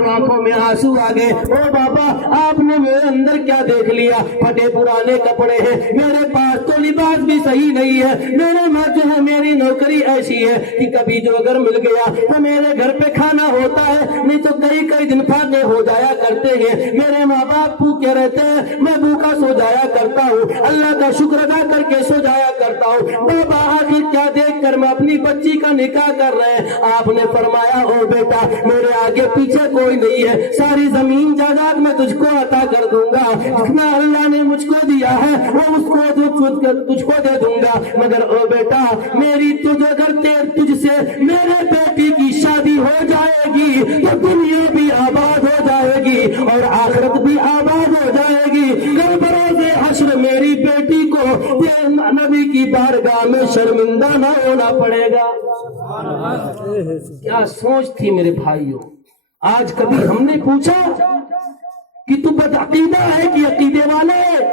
اور आंखों में आंसू आ गए। ओ बाबा, आपने मेरे अंदर क्या देख लिया? फटे पुराने कपड़े हैं, मेरे पास तो लिबास भी सही नहीं है, मेरे माँ जो है मेरी नौकरी ऐसी है कि कभी जो अगर मिल गया तो मेरे घर पे खाना होता है, नहीं तो कई कई दिन फाके हो जाया करते हैं। मेरे माँ बाप भूखे रहते हैं, मैं भूखा सो जाया करता हूँ, अल्लाह का शुक्र अदा करके सो जाया करता हूँ। बाबा आखिर क्या देख कर मैं अपनी बच्ची का निकाह कर रहे हैं? आपने फरमाया, ओ बेटा, मेरे आगे पीछे कोई नहीं है, सारी जमीन जायदाद मैं तुझको अता कर दूंगा, जितना अल्लाह ने मुझको दिया है वो उसको तुझको दे दूंगा। मगर ओ बेटा, मेरी तुझसे मेरे बेटी की शादी हो जाएगी तो दुनिया भी आबाद हो जाएगी और आखिरत भी आबाद हो जाएगी। कल बरोज़े हश्र मेरी बेटी को नबी की बारगाह में शर्मिंदा ना होना पड़ेगा। क्या सोच थी मेरे भाइयों। आज कभी हमने पूछा कि तू बदअकीदा है कि अकीदे वाला है?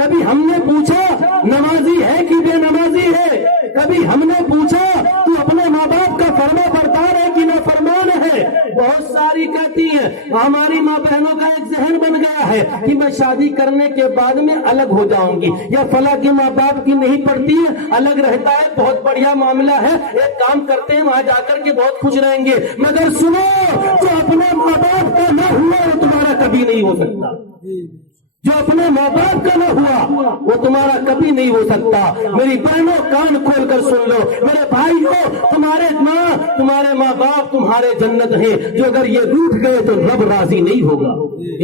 कभी हमने पूछा नमाजी है कि बेनमाजी है? कभी हमने पूछा तू अपने माँ बाप का फर्मा बरदार है कि नाफरमान है? बहुत सारी कहती हैं, हमारी माँ बहनों का एक जहन बन गया है कि मैं शादी करने के बाद में अलग हो जाऊंगी, या फला की माँ बाप की नहीं पड़ती है, अलग रहता है, बहुत बढ़िया मामला है, एक काम करते हैं वहां जाकर के बहुत खुश रहेंगे। मगर सुनो, जो अपने माँ बाप का न हुआ वो तुम्हारा कभी नहीं हो सकता। जो अपने माँ बाप का न हुआ वो तुम्हारा कभी नहीं हो सकता। मेरी बहनों, कान खोल कर सुन लो। मेरे भाइयों, तुम्हारे माँ बाप तुम्हारे जन्नत हैं। जो अगर ये रूठ गए तो रब राजी नहीं होगा,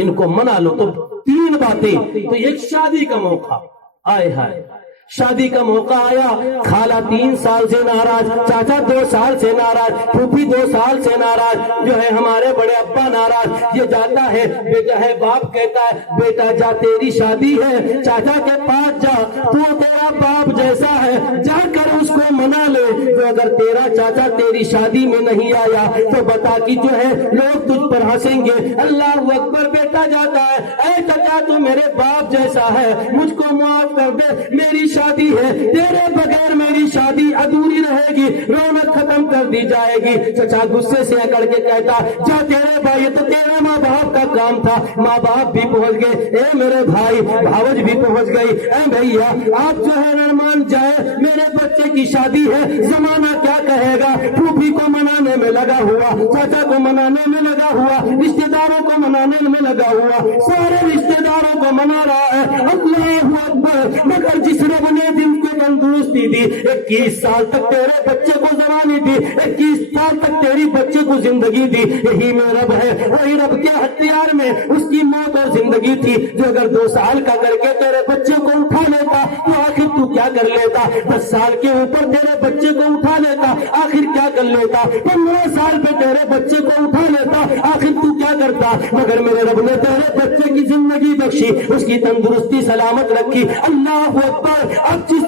इनको मना लो। तो 3 बातें। तो एक शादी का मौका आए हाय, शादी का मौका आया, खाला 3 साल से नाराज, चाचा 2 साल से नाराज, फूफी 2 साल से नाराज, जो है हमारे बड़े अब्बा नाराज। ये जाता है, बेटा है, बाप कहता है बेटा जा, तेरी शादी है, चाचा के पास जा, तू तेरा बाप जैसा है, जाकर उसको मना ले। तो अगर तेरा चाचा तेरी शादी में नहीं आया तो बता कि जो है लोग तुझ पर हंसेंगे। अल्लाह अकबर। बेटा जाता है, ऐ चाचा तू मेरे बाप जैसा है, मुझको माफ कर दे, मेरी शादी है, तेरे बगैर मेरी शादी अधूरी रहेगी, रौनक खत्म कर दी जाएगी। चचा गुस्से से अकड़ के कहता, जा तेरे भाई, ये तो तेरे माँ बाप का काम था। माँ बाप भी पहुंच गए, ए मेरे भाई, भावज भी पहुंच गई। ए भैया, आप जो है नरमान जाए, मेरे बच्चे की शादी है, जमाना क्या कहेगा? फूफी को मनाने में लगा हुआ, चाचा को मनाने में लगा हुआ, रिश्तेदारों को मनाने में लगा हुआ, सारे रिश्तेदारों को मना रहा है। अल्लाहू अकबर। मगर जिस रब ने दिल को तंदुरुस्ती दी, 21 साल तक तेरे बच्चे को जवानी दी, 21 साल तक तेरी बच्चे को जिंदगी दी, यही में रब है। वही रब के हथियार में उसकी मौत और जिंदगी थी। जो अगर 2 साल का करके तेरे बच्चे को उठा लेता तो आखिर तू क्या कर लेता? 10 साल के ऊपर तेरे बच्चे को उठा लेता, आखिर क्या कर लेता? 15 साल पे तेरे बच्चे को उठा लेता, आखिर तू क्या करता? मगर मेरे रब ने तेरे बच्चे की जिंदगी बख्शी, उसकी तंदुरुस्ती सलामत रखी। अल्लाह अकबर। अब जिस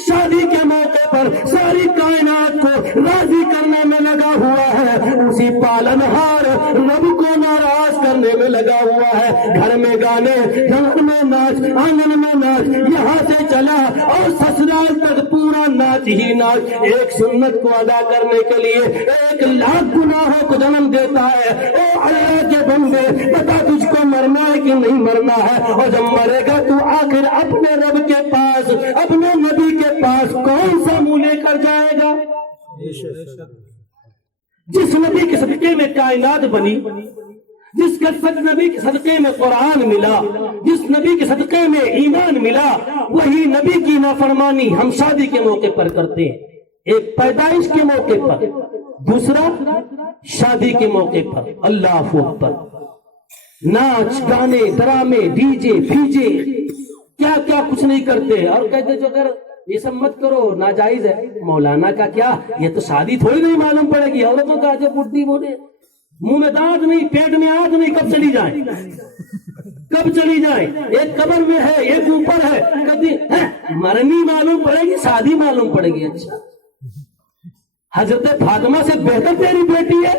शादी के मौके पर सारी कायनात को राजी करने में लगा हुआ है, उसी पालनहार रब को नाराज करने में लगा हुआ है। घर में गाने, घर में नाच, आंगन में नाच, यहाँ से चला और ससुराल तक पूरा नाच ही नाच। एक सुन्नत को अदा करने के लिए 1 लाख गुनाहों को जन्म देता है। ओ अल्लाह के बंदे, बता तुझको मरना है कि नहीं मरना है? और जब मरेगा तू आखिर अपने रब के पास, अपने नबी के पास कौन सा मुंह लेकर जाएगा? जिस नबी के सदके में कायनात बनी, जिस नबी के सदके में कुरान मिला, जिस नबी के सदके में ईमान मिला, वही नबी की नाफरमानी हम शादी के मौके पर करते हैं। एक पैदाइश के मौके पर, दूसरा शादी के मौके पर। अल्लाह अकबर। नाच गाने, ड्रामे, डीजे फीजे, क्या क्या कुछ नहीं करते। और कहते जो अगर ये सब मत करो, नाजायज है। मौलाना का क्या, ये तो शादी थोड़ी नहीं मालूम पड़ेगी। औरतों का जो बुद्धि बोले, मुंह में दांत नहीं, पेट में आग नहीं, कब चली जाए, कब चली जाए? एक कब्र में है, एक ऊपर है, कहती है मरनी मालूम पड़ेगी, शादी मालूम पड़ेगी। अच्छा, हजरत फातिमा से बेहतर तेरी बेटी है,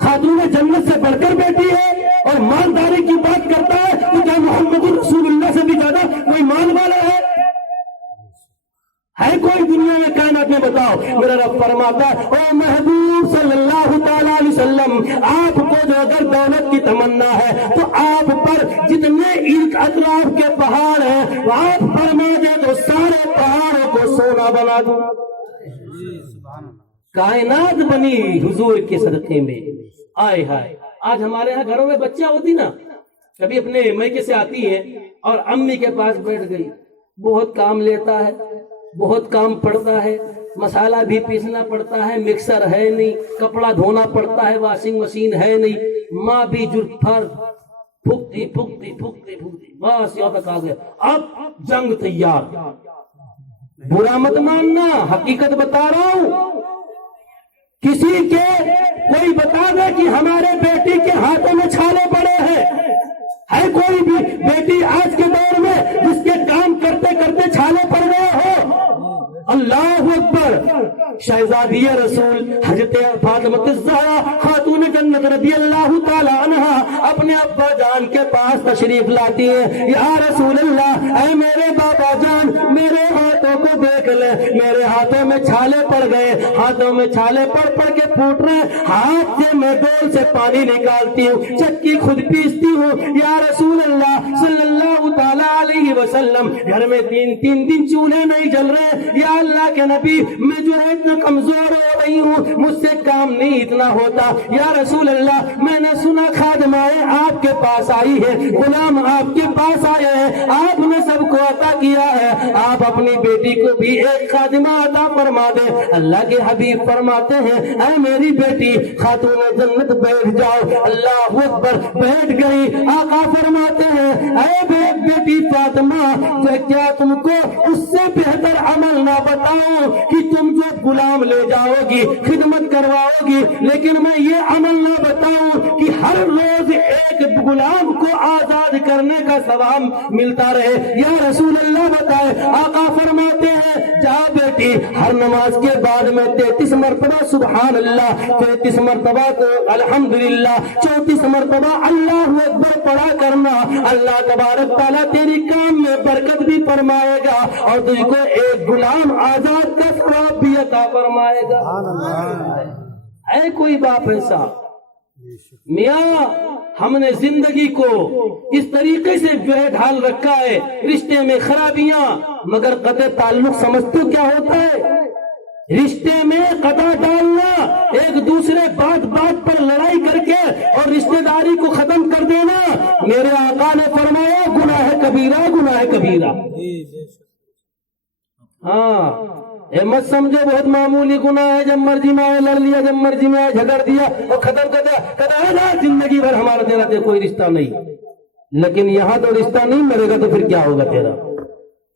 खातून जन्नत से बढ़कर बेटी है, और मालदारी की बात करता है तो क्या मोहम्मद रसूलुल्लाह से भी ज्यादा कोई माल वाला है कोई दुनिया में? कायनात में बताओ। मेरा रब फरमाता है, ओ महबूब सल्लल्लाहु तआला अलैहि دولت کی تمنا ہے تو آپ پر جتنے اطراف کے پہاڑ ہیں آپ فرما دے تو سارے پہاڑوں کو سونا بنا دوں. کائنات بنی حضور کے صدقے میں. آئے ہائے آج ہمارے یہاں گھروں میں بچہ ہوتی نا, کبھی اپنے میکے سے آتی ہے اور امی کے پاس بیٹھ گئی, بہت کام لیتا ہے, بہت کام پڑتا ہے, مسالہ بھی پیسنا پڑتا ہے, مکسر ہے نہیں, کپڑا دھونا پڑتا ہے, واشنگ مشین ہے نہیں, ماں بھی جھٹپھر پھکتی پھکتی پھکتی پھکتی بس یہاں تک آ گیا. اب جنگ تیار. برا مت ماننا, حقیقت بتا رہا ہوں. کسی کے کوئی بتا دے کہ ہمارے بیٹی کے ہاتھوں میں چھالے پڑے ہیں, ہے کوئی بھی بیٹی آج کے دور میں جس کے کام کرتے کرتے چھالے پڑ گئے ہو؟ اللہ اکبر. شہزادی رسول حضرت فاطمہ الزہرا خاتون جنت رضی اللہ تعالی عنہ اپنے ابا جان کے پاس تشریف لاتی ہیں. یا رسول اللہ, اے میرے بابا جان, میرے ہاتھوں کو دیکھ لے, میرے ہاتھوں میں چھالے پڑ گئے, ہاتھوں میں چھالے پڑ پڑ کے پھوٹ رہے, ہاتھ سے میں ڈول سے پانی نکالتی ہوں, چکی خود پیستی ہوں. یا رسول اللہ صلی اللہ تعالی علیہ وسلم, گھر میں تین دن چولہے نہیں جل رہے. یا اللہ کے نبی, میں جو ہے اتنا کمزور ہو رہی ہوں, مجھ سے کام نہیں اتنا ہوتا. یا رسول اللہ, میں نے سنا خادمائیں آپ کے پاس آئی ہے, غلام آپ کے پاس آئے ہیں, آپ نے سب کو عطا کیا ہے, آپ اپنی بیٹی کو بھی ایک خادمہ عطا فرما دیں. اللہ کے حبیب فرماتے ہیں, اے میری بیٹی خاتون جنت بیٹھ جاؤ. اللہ اکبر, بیٹھ گئی. آقا فرماتے ہیں, اے بیٹی فاطمہ, کیا تم کو اس سے بہتر عمل نہ بتاؤں کہ تم جو غلام لے جاؤ گی, خدمت کرواؤ گی, لیکن میں یہ عمل نہ بتاؤں کہ ہر روز ایک غلام کو آزاد کرنے کا ثواب ملتا رہے؟ یا رسول اللہ بتائے. آقا فرماتے ہیں, جا بیٹی, ہر نماز کے بعد میں 33 مرتبہ سبحان اللہ, 33 مرتبہ الحمدللہ, 34 مرتبہ اللہ اکبر پڑھا کرنا. اللہ تبارک تعالیٰ تیری کام میں برکت بھی فرمائے گا اور تجھ کو ایک غلام آزاد کا ثواب بھی عطا فرمائے گا. ہے کوئی باپ ایسا؟ میاں, ہم نے زندگی کو اس طریقے سے جو ہے ڈھال رکھا ہے, رشتے میں خرابیاں, مگر قطع تعلق سمجھتے کیا ہوتا ہے؟ رشتے میں قطع ڈالنا, ایک دوسرے بات بات پر لڑائی کر کے اور رشتہ داری کو ختم کر دینا. میرے آقا نے فرمایا, گناہ کبیرہ, گناہ کبیرہ. ہاں, مت سمجھو بہت معمولی گناہ ہے, جب مرضی میں آئے لڑ لیا, جب مرضی میں آئے جھگڑ دیا اور ختم کر دیا, کہتا زندگی بھر ہمارا تیرا کوئی رشتہ نہیں. لیکن یہاں تو رشتہ نہیں مرے گا تو پھر کیا ہوگا تیرا؟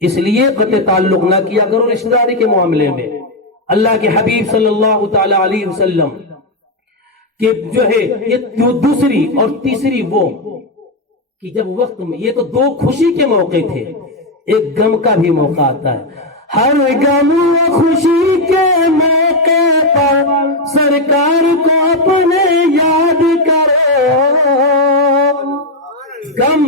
اس لیے قطع تعلق نہ کیا کرو رشتہ داری کے معاملے میں. اللہ کے حبیب صلی اللہ تعالی علیہ وسلم کہ جو ہے یہ دوسری اور تیسری وہ کہ جب وقت میں, یہ تو 2 خوشی کے موقع تھے, ایک غم کا بھی موقع آتا ہے. ہر غم و خوشی کے موقع پر سرکار کو اپنے یاد کرو. غم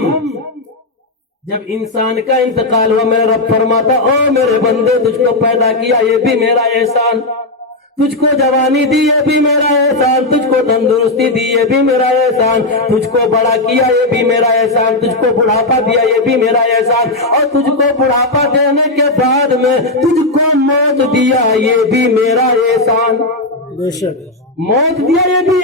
جب انسان کا انتقال ہوا, میرا رب فرماتا, او میرے بندے, تجھ کو پیدا کیا یہ بھی میرا احسان, تجھ کو جوانی دی یہ بھی میرا احسان, تجھ کو تندرستی دی یہ بھی میرا احسان, تجھ کو بڑا کیا یہ بھی میرا احسان, تجھ کو بڑھاپا دیا یہ بھی میرا احسان, اور تجھ کو بڑھاپا دینے کے بعد میں تجھ کو موت دیا یہ بھی میرا احسان. موت دیا یہ بھی